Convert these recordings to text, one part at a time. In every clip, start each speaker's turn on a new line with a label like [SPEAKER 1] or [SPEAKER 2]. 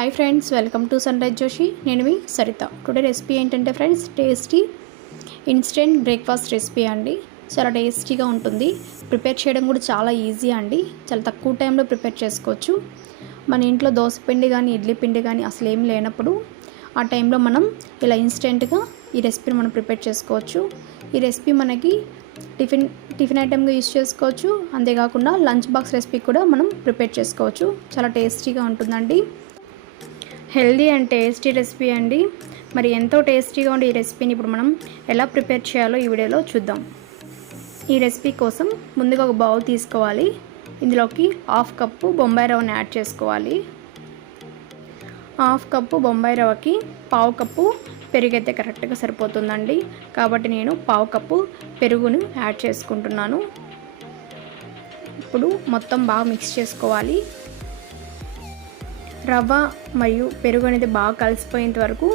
[SPEAKER 1] Hi friends welcome to sunrise Joshi నేను మీ Saritha. Today recipe ఏంటంటే friends tasty instant breakfast recipe అండి. చాలా టేస్టీగా ఉంటుంది. ప్రిపేర్ చేయడం కూడా చాలా ఈజీ అండి. చాలా తక్కువ టైంలో ప్రిపేర్ చేసుకోవచ్చు. మన ఇంట్లో దోశ పిండి కానీ ఇడ్లీ పిండి కానీ అసలు ఏం లేనప్పుడు ఆ టైంలో మనం ఇలా ఇన్స్టెంట్గా ఈ రెసిపీని మనం ప్రిపేర్ చేసుకోవచ్చు. ఈ రెసిపీ మనకి టిఫిన్ టిఫిన్ ఐటెంగా యూస్ చేసుకోవచ్చు. అంతేకాకుండా లంచ్ బాక్స్ రెసిపీ కూడా మనం ప్రిపేర్ చేసుకోవచ్చు. చాలా టేస్టీగా ఉంటుందండి. హెల్దీ అండ్ టేస్టీ రెసిపీ అండి. మరి ఎంతో టేస్టీగా ఉండే ఈ రెసిపీని ఇప్పుడు మనం ఎలా ప్రిపేర్ చేయాలో ఈ వీడియోలో చూద్దాం. ఈ రెసిపీ కోసం ముందుగా ఒక బౌల్ తీసుకోవాలి. ఇందులోకి హాఫ్ కప్పు బొంబాయి రవ్వని యాడ్ చేసుకోవాలి. హాఫ్ కప్పు బొంబాయి రవ్వకి పావు కప్పు పెరుగు అయితే కరెక్ట్గా సరిపోతుందండి. కాబట్టి నేను పావు కప్పు పెరుగును యాడ్ చేసుకుంటున్నాను. ఇప్పుడు మొత్తం బాగా మిక్స్ చేసుకోవాలి. రవ్వ మరియు పెరుగు అనేది బాగా కలిసిపోయేంత వరకు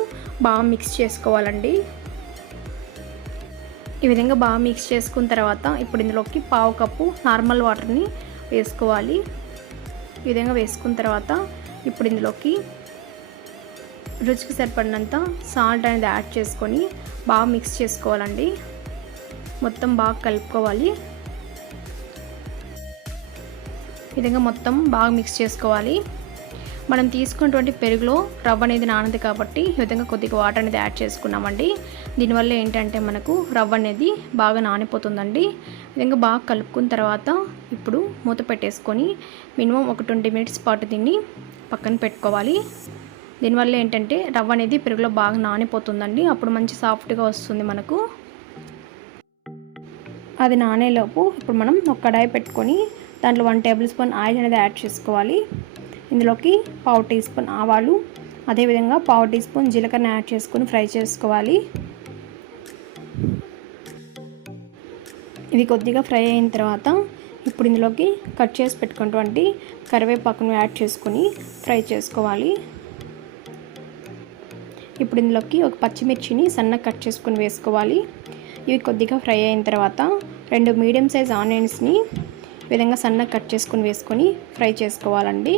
[SPEAKER 1] బాగా మిక్స్ చేసుకోవాలండి. ఈ విధంగా బాగా మిక్స్ చేసుకున్న తర్వాత ఇప్పుడు ఇందులోకి పావు కప్పు నార్మల్ వాటర్ని వేసుకోవాలి. ఈ విధంగా వేసుకున్న తర్వాత ఇప్పుడు ఇందులోకి రుచికి సరిపడినంత సాల్ట్ అనేది యాడ్ చేసుకొని బాగా మిక్స్ చేసుకోవాలండి. మొత్తం బాగా కలుపుకోవాలి. ఈ విధంగా మొత్తం బాగా మిక్స్ చేసుకోవాలి. మనం తీసుకున్నటువంటి పెరుగులో రవ్వ అనేది నానది కాబట్టి ఈ విధంగా కొద్దిగా వాటర్ అనేది యాడ్ చేసుకున్నామండి. దీనివల్ల ఏంటంటే మనకు రవ్వ అనేది బాగా నానిపోతుందండి. విధంగా బాగా కలుపుకున్న తర్వాత ఇప్పుడు మూత పెట్టేసుకొని మినిమం ఒక ట్వంటీ మినిట్స్ పాటు దీన్ని పక్కన పెట్టుకోవాలి. దీనివల్ల ఏంటంటే రవ్వ అనేది పెరుగులో బాగా నానిపోతుందండి. అప్పుడు మంచి సాఫ్ట్గా వస్తుంది మనకు. అది నానేలోపు ఇప్పుడు మనం ఒక కడాయి పెట్టుకొని దాంట్లో వన్ టేబుల్ స్పూన్ ఆయిల్ అనేది యాడ్ చేసుకోవాలి. ఇందులోకి పావు టీ స్పూన్ ఆవాలు అదేవిధంగా పావు టీ స్పూన్ జీలకర్ర యాడ్ చేసుకొని ఫ్రై చేసుకోవాలి. ఇది కొద్దిగా ఫ్రై అయిన తర్వాత ఇప్పుడు ఇందులోకి కట్ చేసి పెట్టుకున్నటువంటి కరివేపాకును యాడ్ చేసుకొని ఫ్రై చేసుకోవాలి. ఇప్పుడు ఇందులోకి ఒక పచ్చిమిర్చిని సన్నగా కట్ చేసుకొని వేసుకోవాలి. ఇవి కొద్దిగా ఫ్రై అయిన తర్వాత రెండు మీడియం సైజ్ ఆనియన్స్ని విధంగా సన్నగా కట్ చేసుకొని వేసుకొని ఫ్రై చేసుకోవాలండి.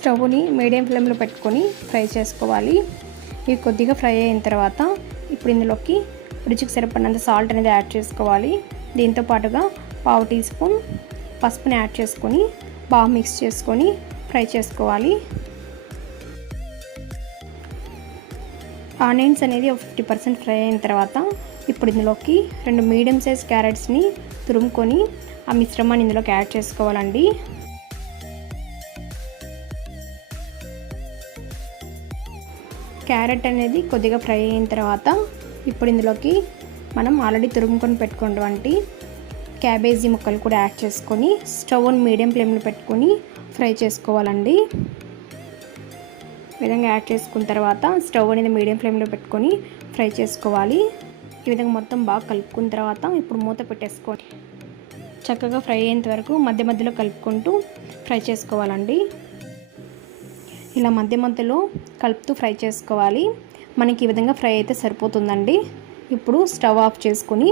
[SPEAKER 1] స్టవ్ని మీడియం ఫ్లేమ్లో పెట్టుకొని ఫ్రై చేసుకోవాలి. ఇవి కొద్దిగా ఫ్రై అయిన తర్వాత ఇప్పుడు ఇందులోకి రుచికి సరిపడినంత సాల్ట్ అనేది యాడ్ చేసుకోవాలి. దీంతో పాటుగా పావు టీ స్పూన్ పసుపుని యాడ్ చేసుకొని బాగా మిక్స్ చేసుకొని ఫ్రై చేసుకోవాలి. ఆనియన్స్ అనేది ఒక ఫిఫ్టీ పర్సెంట్ ఫ్రై అయిన తర్వాత ఇప్పుడు ఇందులోకి రెండు మీడియం సైజ్ క్యారెట్స్ని తురుముకొని ఆ మిశ్రమాన్ని ఇందులోకి యాడ్ చేసుకోవాలండి. క్యారెట్ అనేది కొద్దిగా ఫ్రై అయిన తర్వాత ఇప్పుడు ఇందులోకి మనం ఆల్రెడీ తురుముకొని పెట్టుకున్నటువంటి క్యాబేజీ ముక్కలు కూడా యాడ్ చేసుకొని స్టవ్ మీడియం ఫ్లేమ్లో పెట్టుకొని ఫ్రై చేసుకోవాలండి. విధంగా యాడ్ చేసుకున్న తర్వాత స్టవ్ అనేది మీడియం ఫ్లేమ్లో పెట్టుకొని ఫ్రై చేసుకోవాలి. ఈ విధంగా మొత్తం బాగా కలుపుకున్న తర్వాత ఇప్పుడు మూత పెట్టేసుకోండి చక్కగా ఫ్రై అయ్యేంత వరకు మధ్య మధ్యలో కలుపుకుంటూ ఫ్రై చేసుకోవాలండి. ఇలా మధ్య మధ్యలో కలుపుతూ ఫ్రై చేసుకోవాలి. మనకి ఈ విధంగా ఫ్రై అయితే సరిపోతుందండి. ఇప్పుడు స్టవ్ ఆఫ్ చేసుకుని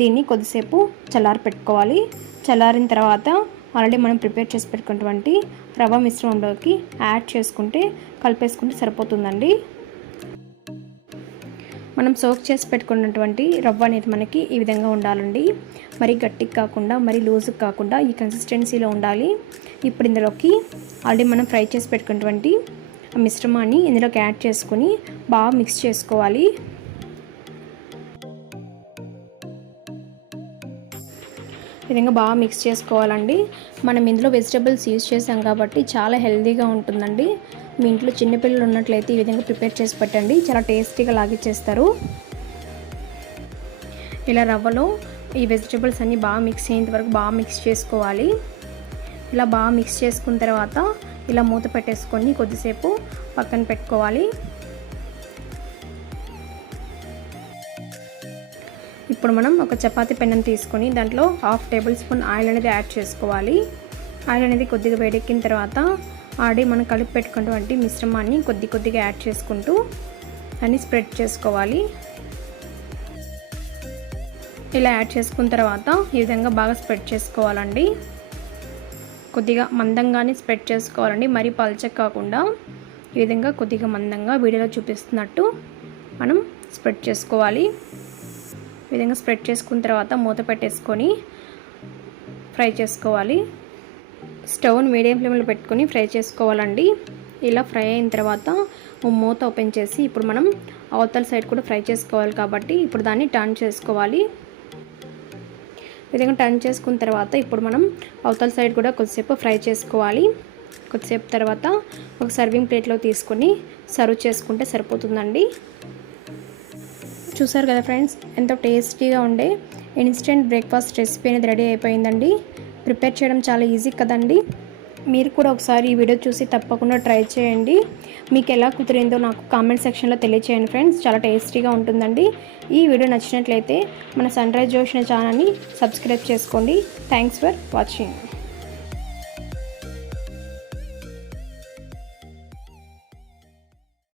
[SPEAKER 1] దీన్ని కొద్దిసేపు చల్లారి పెట్టుకోవాలి. చల్లారిన తర్వాత ఆల్రెడీ మనం ప్రిపేర్ చేసి పెట్టుకున్నటువంటి రవ్వ మిశ్రమంలోకి యాడ్ చేసుకుంటే కలిపేసుకుంటే సరిపోతుందండి. మనం సోక్ చేసి పెట్టుకున్నటువంటి రవ్వ అనేది మనకి ఈ విధంగా ఉండాలండి. మరి గట్టికి కాకుండా మరి లూజ్కి కాకుండా ఈ కన్సిస్టెన్సీలో ఉండాలి. ఇప్పుడు ఇందులోకి ఆల్రెడీ మనం ఫ్రై చేసి పెట్టుకున్నటువంటి ఆ మిశ్రమాన్ని ఇందులోకి యాడ్ చేసుకొని బాగా మిక్స్ చేసుకోవాలి. విధంగా బాగా మిక్స్ చేసుకోవాలండి. మనం ఇందులో వెజిటబుల్స్ యూజ్ చేసాం కాబట్టి చాలా హెల్తీగా ఉంటుందండి. మీ ఇంట్లో చిన్నపిల్లలు ఉన్నట్లయితే ఈ విధంగా ప్రిపేర్ చేసి పెట్టండి. చాలా టేస్టీగా లాగిచ్చేస్తారు ఇలా రవ్వలో ఈ వెజిటబుల్స్ అన్నీ బాగా మిక్స్ అయ్యేంత వరకు బాగా మిక్స్ చేసుకోవాలి. ఇలా బాగా మిక్స్ చేసుకున్న తర్వాత ఇలా మూత పెట్టేసుకొని కొద్దిసేపు పక్కన పెట్టుకోవాలి. ఇప్పుడు మనం ఒక చపాతీ పెన్నం తీసుకొని దాంట్లో హాఫ్ టేబుల్ స్పూన్ ఆయిల్ అనేది యాడ్ చేసుకోవాలి. ఆయిల్ అనేది కొద్దిగా వేడెక్కిన తర్వాత ఆడి మనం కలిపి పెట్టుకున్నటువంటి మిశ్రమాన్ని కొద్ది కొద్దిగా యాడ్ చేసుకుంటూ అన్ని స్ప్రెడ్ చేసుకోవాలి. ఇలా యాడ్ చేసుకున్న తర్వాత ఈ విధంగా బాగా స్ప్రెడ్ చేసుకోవాలండి. కొద్దిగా మందంగానే స్ప్రెడ్ చేసుకోవాలండి. మరీ పల్చగా కాకుండా ఈ విధంగా కొద్దిగా మందంగా వీడియోలో చూపిస్తున్నట్టు మనం స్ప్రెడ్ చేసుకోవాలి. ఈ విధంగా స్ప్రెడ్ చేసుకున్న తర్వాత మూత పెట్టేసుకొని ఫ్రై చేసుకోవాలి. స్టవ్ను మీడియం ఫ్లేమ్లో పెట్టుకొని ఫ్రై చేసుకోవాలండి. ఇలా ఫ్రై అయిన తర్వాత మూత ఓపెన్ చేసి ఇప్పుడు మనం అవతల సైడ్ కూడా ఫ్రై చేసుకోవాలి కాబట్టి ఇప్పుడు దాన్ని టర్న్ చేసుకోవాలి. విధంగా టర్న్ చేసుకున్న తర్వాత ఇప్పుడు మనం అవతల సైడ్ కూడా కొద్దిసేపు ఫ్రై చేసుకోవాలి. కొద్దిసేపు తర్వాత ఒక సర్వింగ్ ప్లేట్లో తీసుకొని సర్వ్ చేసుకుంటే సరిపోతుందండి. చూసారు కదా ఫ్రెండ్స్ ఎంతో టేస్టీగా ఉండే. ఇన్స్టెంట్ బ్రేక్ఫాస్ట్ రెసిపీ అనేది రెడీ అయిపోయిందండి. ప్రిపేర్ చేయడం చాలా ఈజీ కదండి. మీరు కూడా ఒకసారి ఈ వీడియో చూసి తప్పకుండా ట్రై చేయండి. మీకు ఎలా కుదిరిందో నాకు కామెంట్ సెక్షన్లో తెలియచేయండి ఫ్రెండ్స్. చాలా టేస్టీగా ఉంటుందండి. ఈ వీడియో నచ్చినట్లయితే మన సన్ రైజ్ జోషిన ఛానల్ని సబ్స్క్రైబ్ చేసుకోండి. Thanks for watching.